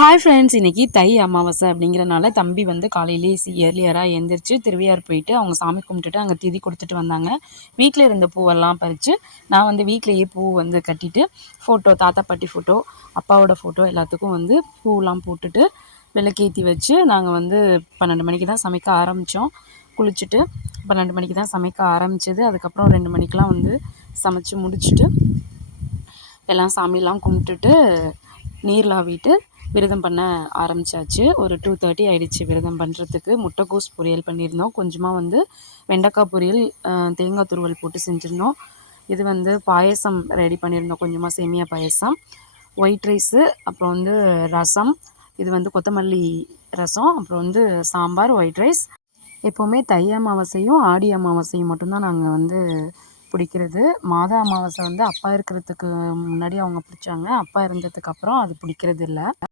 Hi friends, இன்றைக்கி தை அமாவாசை அப்படிங்கிறனால தம்பி வந்து காலையிலே ஏர்லியராக எழுந்திரிச்சு திருவையார் போயிட்டு அவங்க சாமி கும்பிட்டுட்டு அங்கே திதி கொடுத்துட்டு வந்தாங்க. வீட்டில் இருந்த பூவெல்லாம் பறித்து நான் வந்து வீட்டிலையே பூ வந்து கட்டிட்டு ஃபோட்டோ, தாத்தா பாட்டி ஃபோட்டோ, அப்பாவோட ஃபோட்டோ எல்லாத்துக்கும் வந்து பூவெலாம் போட்டுட்டு விளக்கேற்றி வச்சு நாங்கள் வந்து 12 மணிக்கு தான் சமைக்க ஆரம்பித்தோம். குளிச்சுட்டு 12 மணிக்கு தான் சமைக்க ஆரம்பித்தது. அதுக்கப்புறம் 2 மணிக்கெலாம் வந்து சமைச்சு முடிச்சுட்டு எல்லாம் சாமியெல்லாம் கும்பிட்டுட்டு நீர்லாவிட்டு விரதம் பண்ண ஆரம்பித்தாச்சு. ஒரு 2:30 ஆகிடுச்சு விரதம் பண்ணுறதுக்கு. முட்டைக்கோஸ் பொரியல் பண்ணியிருந்தோம். கொஞ்சமாக வந்து வெண்டைக்காய் பொரியல், தேங்காய் துருவல் போட்டு செஞ்சுருந்தோம். இது வந்து பாயசம் ரெடி பண்ணியிருந்தோம், கொஞ்சமாக சேமியா பாயசம், ஒயிட் ரைஸு, அப்புறம் வந்து ரசம், இது வந்து கொத்தமல்லி ரசம், அப்புறம் வந்து சாம்பார், ஒயிட் ரைஸ். எப்போவுமே தை அமாவாசையும் ஆடி அமாவாசையும் மட்டும்தான் நாங்கள் வந்து பிடிக்கிறது. மாத அமாவாசை வந்து அப்பா இருக்கிறதுக்கு முன்னாடி அவங்க பிடிச்சாங்க. அப்பா இருந்ததுக்கப்புறம் அது பிடிக்கிறது இல்லை.